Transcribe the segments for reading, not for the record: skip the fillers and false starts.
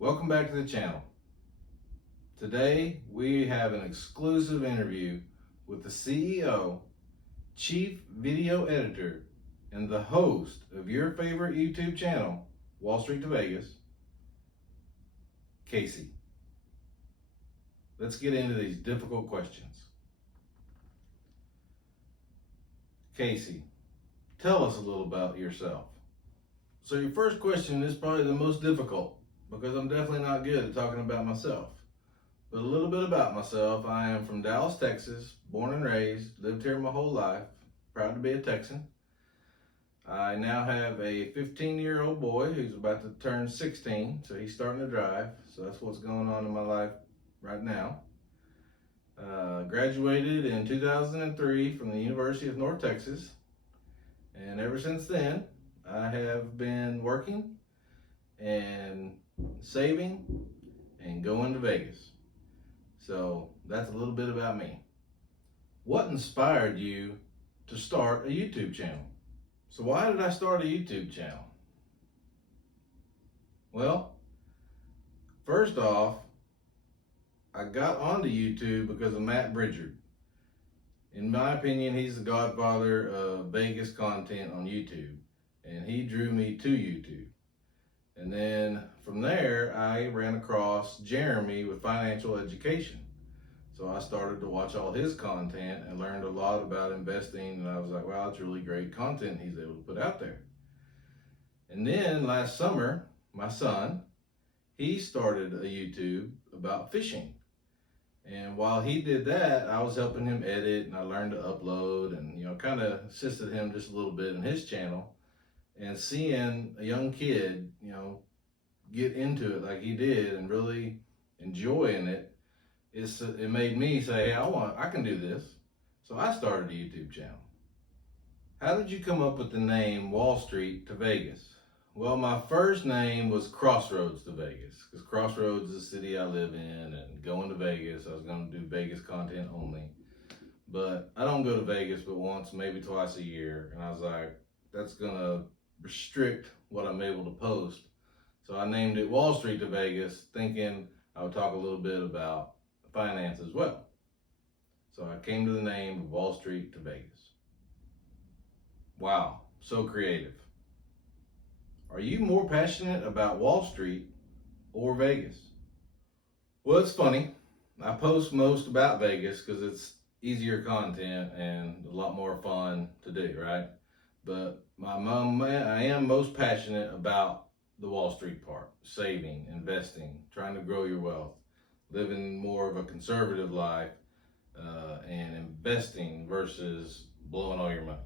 Welcome back to the channel. Today we have an exclusive interview with the CEO, Chief Video Editor, and the host of your favorite YouTube channel, Wall Street to Vegas, Casey. Let's get into these difficult questions. Casey, tell us a little about yourself. So your first question is probably the most difficult because I'm definitely not good at talking about myself. But a little bit about myself. I am from Dallas, Texas, born and raised, lived here my whole life, proud to be a Texan. I now have a 15-year-old boy who's about to turn 16, so he's starting to drive. So that's what's going on in my life right now. Graduated in 2003 from the University of North Texas, and ever since then, I have been working and saving and going to Vegas. So that's a little bit about me. What inspired you to start a YouTube channel? So why did I start a YouTube channel? Well, first off, I got onto YouTube because of Matt Bridger. In my opinion, he's the godfather of Vegas content on YouTube, and he drew me to YouTube. And then from there, I ran across Jeremy with Financial Education. So I started to watch all his content and learned a lot about investing, and I was like, wow, that's really great content he's able to put out there. And then last summer, my son, he started a YouTube about fishing. And while he did that, I was helping him edit, and I learned to upload and, kind of assisted him just a little bit in his channel. And seeing a young kid, get into it like he did and really enjoying it, it made me say, hey, I can do this. So I started a YouTube channel. How did you come up with the name Wall Street to Vegas? Well, my first name was Crossroads to Vegas, because Crossroads is the city I live in, and going to Vegas, I was going to do Vegas content only. But I don't go to Vegas but once, maybe twice a year, and I was like, that's going to restrict what I'm able to post. So I named it Wall Street to Vegas, thinking I would talk a little bit about finance as well. So I came to the name of Wall Street to Vegas. Wow, so creative. Are you more passionate about Wall Street or Vegas? Well, it's funny. I post most about Vegas because it's easier content and a lot more fun to do, right? But I am most passionate about the Wall Street part, saving, investing, trying to grow your wealth, living more of a conservative life, and investing versus blowing all your money.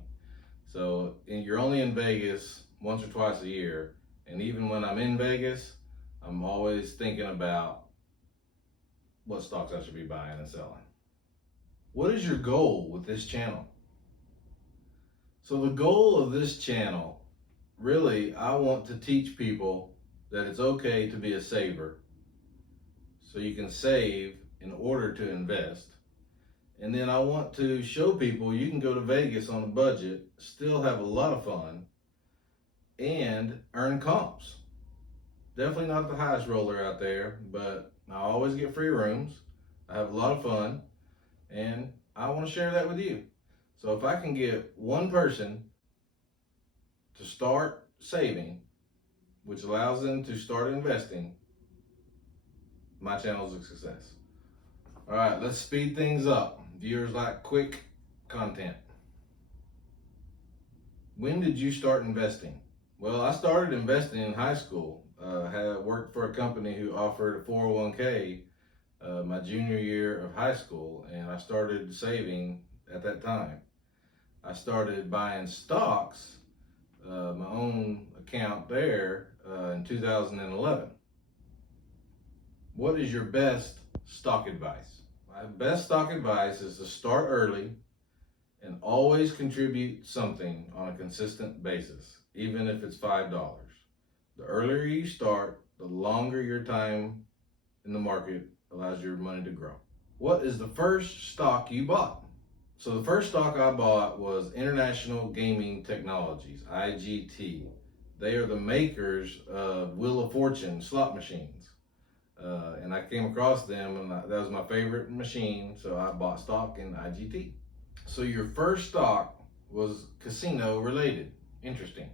So you're only in Vegas once or twice a year, and even when I'm in Vegas, I'm always thinking about what stocks I should be buying and selling. What is your goal with this channel? So the goal of this channel, really, I want to teach people that it's okay to be a saver. So you can save in order to invest. And then I want to show people you can go to Vegas on a budget, still have a lot of fun, and earn comps. Definitely not the highest roller out there, but I always get free rooms. I have a lot of fun, and I want to share that with you. So if I can get one person to start saving, which allows them to start investing, my channel is a success. All right, let's speed things up. Viewers like quick content. When did you start investing? Well, I started investing in high school. I worked for a company who offered a 401k my junior year of high school, and I started saving at that time. I started buying stocks, my own account there, in 2011. What is your best stock advice? My best stock advice is to start early and always contribute something on a consistent basis, even if it's $5. The earlier you start, the longer your time in the market allows your money to grow. What is the first stock you bought? So the first stock I bought was International Gaming Technologies, IGT. They are the makers of Wheel of Fortune slot machines. And I came across them, and that was my favorite machine, so I bought stock in IGT. So your first stock was casino related. Interesting.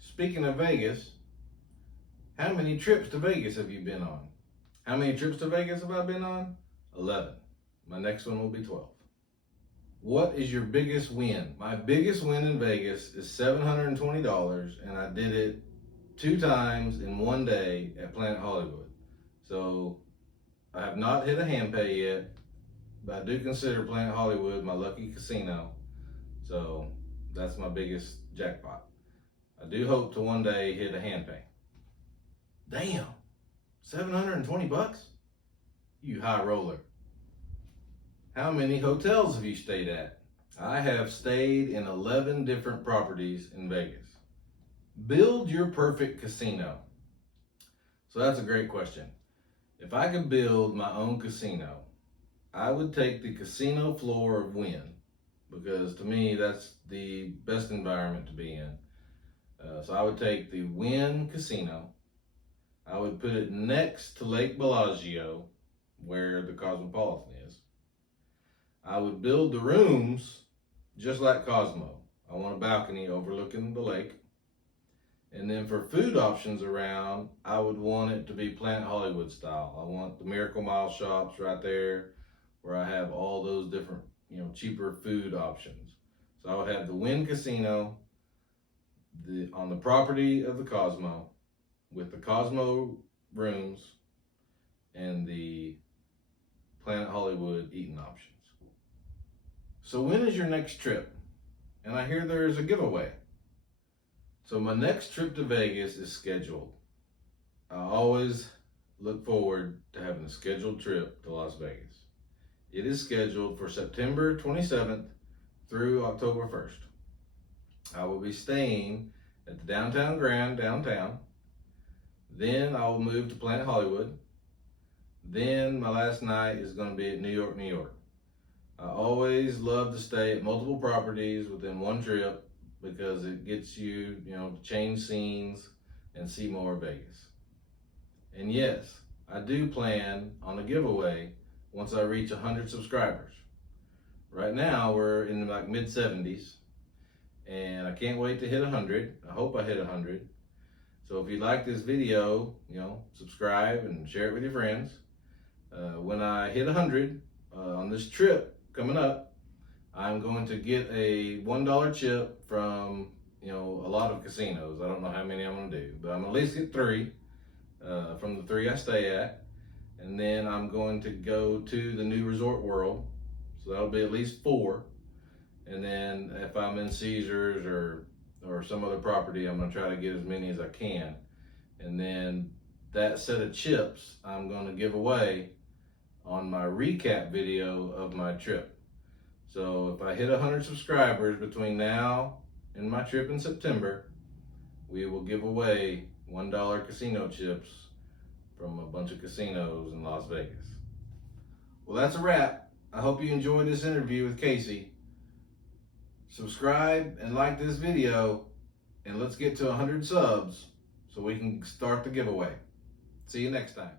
Speaking of Vegas, how many trips to Vegas have you been on? How many trips to Vegas have I been on? 11. My next one will be 12. What is your biggest win? My biggest win in Vegas is $720, and I did it 2 times in one day at Planet Hollywood. So I have not hit a hand pay yet, but I do consider Planet Hollywood my lucky casino. So that's my biggest jackpot. I do hope to one day hit a hand pay. Damn, 720 bucks? You high roller. How many hotels have you stayed at? I have stayed in 11 different properties in Vegas. Build your perfect casino. So that's a great question. If I could build my own casino, I would take the casino floor of Wynn, because to me that's the best environment to be in. So I would take the Wynn Casino. I would put it next to Lake Bellagio, where the Cosmopolitan is. I would build the rooms just like Cosmo. I want a balcony overlooking the lake. And then for food options around, I would want it to be Planet Hollywood style. I want the Miracle Mile shops right there where I have all those different, cheaper food options. So I would have the Wynn Casino on the property of the Cosmo, with the Cosmo rooms and the Planet Hollywood eating options. So when is your next trip? And I hear there's a giveaway. So my next trip to Vegas is scheduled. I always look forward to having a scheduled trip to Las Vegas. It is scheduled for September 27th through October 1st. I will be staying at the Downtown Grand downtown. Then I will move to Planet Hollywood. Then my last night is going to be at New York, New York. I always love to stay at multiple properties within one trip because it gets you, to change scenes and see more of Vegas. And yes, I do plan on a giveaway once I reach 100 subscribers. Right now we're in like mid 70s, and I can't wait to hit 100. I hope I hit 100. So if you like this video, subscribe and share it with your friends. When I hit 100 on this trip coming up, I'm going to get a $1 chip from, a lot of casinos. I don't know how many I'm going to do, but I'm going to at least get 3 from the 3 I stay at. And then I'm going to go to the new Resort World. So that'll be at least 4. And then if I'm in Caesars or some other property, I'm going to try to get as many as I can. And then that set of chips I'm going to give away on my recap video of my trip. So if I hit 100 subscribers between now and my trip in September, we will give away $1 casino chips from a bunch of casinos in Las Vegas. Well, that's a wrap. I hope you enjoyed this interview with Casey. Subscribe and like this video, and let's get to 100 subs so we can start the giveaway. See you next time.